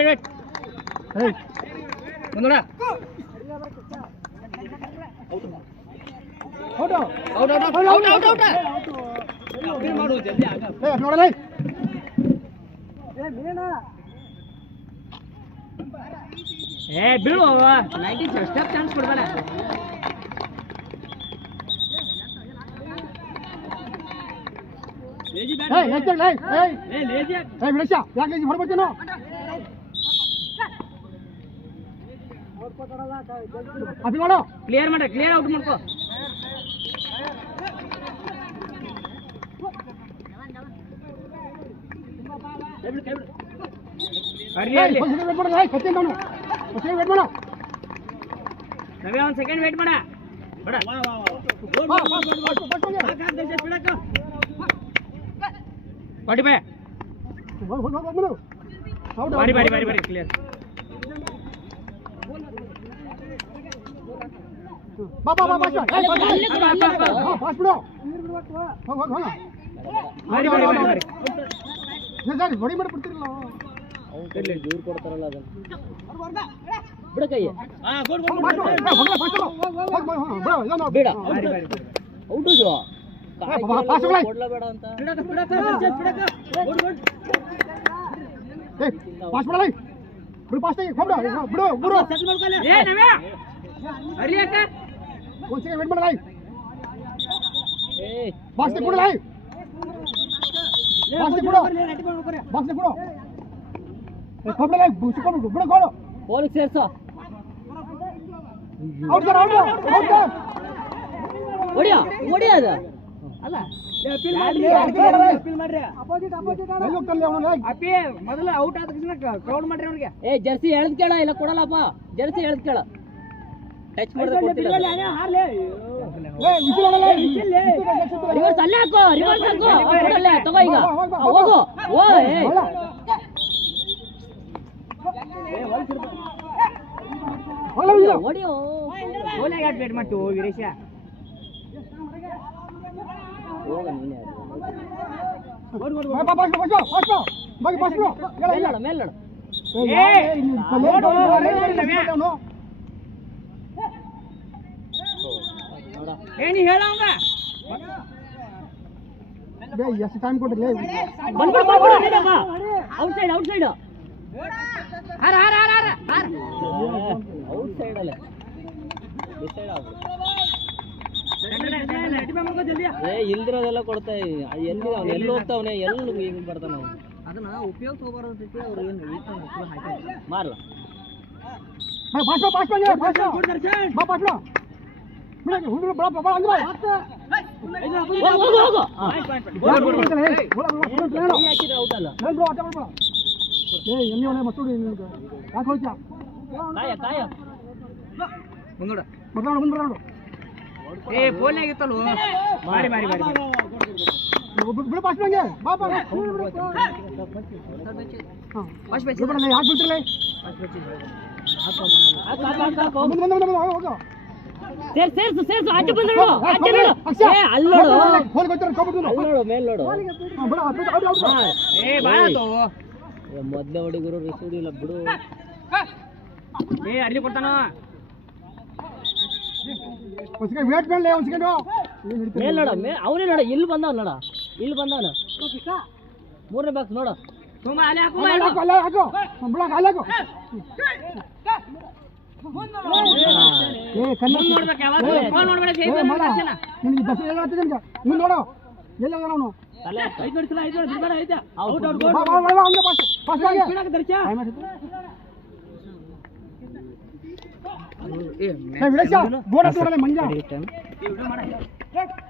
Wait ಮುಂದೋಡ ಬೀಳು step chance ಕೊಡ್ಬೇಡ clear ಮಾಡ್ರಿ clear out ಮಾಡ್ಕೋ ನವ್ಯ ಒಂದು ಸೆಕೆಂಡ್ ವೇಟ್ ಮಾಡ ಬಾಡಿ ಬಾರಿ ಕ್ಲಿಯರ್ ದೂರ ಕೊಡ್ತಾರಲ್ಲ ಬಿಡಕಯ್ಯ ಬೇಡ ಔಟು ಕೊಡ್ಲಬೇಡ ಅಂತ ಬಾಲಿಗೆ ಸೇರ್ಸೋ ಹೊಡಿಯ ಅದ ಅಲ್ಲ ಮೊದಲು ಔಟ್ ಆದ ಕ್ರೌಡ್ ಮಾಡ್ರಿ ಅವ್ರಿಗೆ ಜರ್ಸಿ ಎಳ್ದ್ ಕೇಳ ಇಲ್ಲ ಕೊಡಲ್ಲಪ್ಪ ಜರ್ಸಿ ಎಳ್ದ್ ಕೇಳ ಟಚ್ ಮಾಡಿದ್ರೆ ರಿವರ್ಸ್ ಅಲ್ಲೇ ಹಾಕೋ ತಗೋ ಈಗ ಹೋಗು ಹೊಡಿಯೋ ವೇಟ್ ಮಾಡ್ತು ವೀರೇಶ ಎಷ್ಟು ಟೈಮ್ ಕೊಟ್ಟಿಲ್ಲ ಔಟ್ಸೈಡ್ ಔಟ್ಸೈಡ್ ಅಲ್ಲ ಇಲ್ದಿರೋದೆಲ್ಲ ಕೊಡ್ತಾ ಎಲ್ಲಿ ಹೋಗ್ತಾವನೆ ಎಲ್ಲಿ ಹಿಂಗ್ ಬರ್ತಾನ ಅದನ್ನ ಉಪಯೋಗ ತಗೋಬಾರ್ದು ಅವ್ರು ಏನು ಮಾರ್ಲ ಫೋನ್ ಆಗಿತ್ತಲ್ವ ಮಾರಿ ಸೇರ್ಸು ಆಚೆ ಬಂದಳು ಮೊದ್ಲೇ ಹುಡುಗರು ರಿಸೀವ್ ಇಲ್ಲ ಬಿಡು ಅಲ್ಲಿ ಕೊಡ್ತಾನ ಅವನೇ ನೋಡ ಇಲ್ಲಿ ಬಂದವನ ಮೂರನೇ ಬಾಕ್ಸ್ ನೋಡ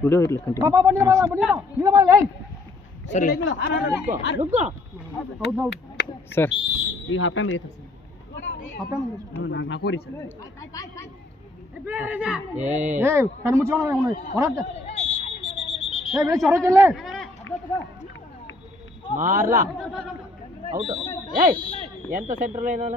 ವಿಡಿಯೋ ಇರ್ಲಿ ಸರ್ ಈಗ ಹಾಫ್ ಟೈಮ್ ಆಗೈತೆ ಸರ್ ನಾಲ್ಕೂವರೆ ಸರ್ ಮಾರ್ಲಾ ಔಟ್ ಏಯ್ ಎಂತ ಸೆಂಟ್ರಲ್ ಏನಲ್ಲ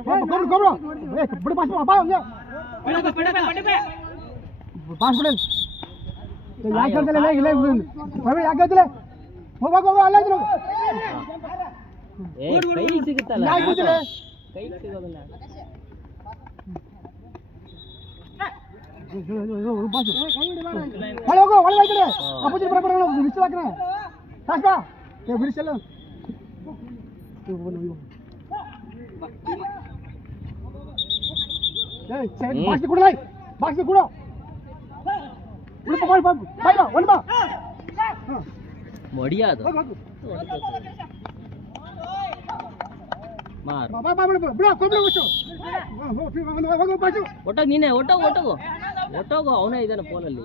ಏ ಕೈ ಸಿಗುತ್ತಲ್ಲ ಯಾಕೆ ಬಿಡ್ತೀರಿ? ಕೈ ಸಿಗೋದಿಲ್ಲ. ಒಳ್ಳೆ ಹೋಗು ಒಳ್ಳೆ ಆಯ್ತದೆ ಅಪ್ಪಜಿ ಬರಬರ ಬಿಸಿಲು ಹಾಕ್ರೆ ಕಾಸ್ ಬಾ ಏ ಬಿಡಿಸಲ್ಲ ಬಾಕ್ಸ್ ಕೊಡು ಬಾಕ್ಸ್ ಕೊಡು ಉಳಿಪ ಬಾಯ್ ಬಾ ಬಾಯ್ ಬಾ ಒಂದು ಬಾ ಮಡಿಯ ಅದು ಹೋಗು ಮಾರ್ ಬಾ ಬಾ ಬಾ ಬಿಡು ಕೊಬ್ಳು ಬಿಡು ಹೋಗು ಬಾಜು ಒಟ್ಟೋಗಿ ನೀನೆ ಒಟ್ಟೋಗು ಅವನೇ ಇದ್ದಾನೆ ಫೋನಲ್ಲಿ.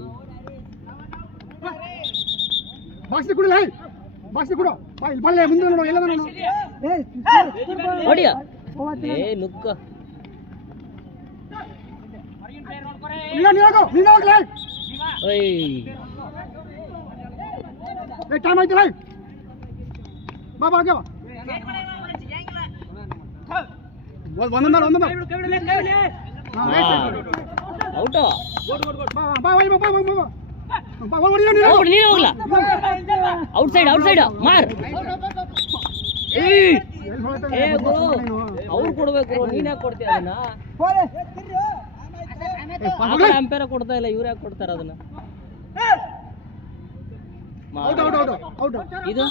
ಬಾಕ್ಸ್ ಕೊಡು ಲೈ ಬಾಕ್ಸ್ ಕೊಡು ಬಾ ಇಲ್ಲಿ ಬಲ್ಲೆ ಮುಂದೆ ನೋಡು ಎಲ್ಲ ನೋಡು ಹೊಡಿಯ ಏ ನುಗ್ಗ ಇಲ್ಲ ನೀನು ಹೋಗು ಲೈ ಓಯ್ ಏ ಟೈಮ್ ಆಯ್ತು ಲೈ ಬಾ ಬಾ ಬಾ ಒಂದೊಂದ ಔಟು ನೀನು ಹೋಗ್ಲಾ ಔಟ್ ಸೈಡ್ ಮಾರ್. ಏ ಗುರು ಅವ್ರು ಕೊಡ್ಬೇಕು, ನೀನ್ ಯಾಕೆ ಕೊಡ್ತೀಯ ಅದನ್ನ? ಅಂಪೇರ ಕೊಡ್ತಾ ಇಲ್ಲ, ಇವ್ರು ಯಾಕೆ ಕೊಡ್ತಾರ ಅದನ್ನ? ಇದು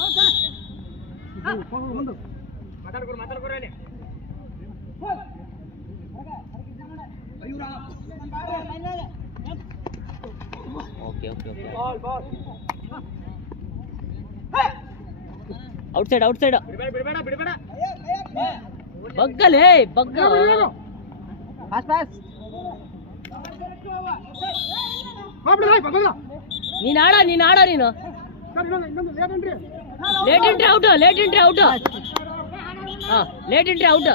ಓಕೆ ಔಟ್ ಸೈಡ್ ಬಗ್ಗಲೇ ಬಗ್ಗ ನೀನ್ ಆಡ ನೀನು late entry out late entry out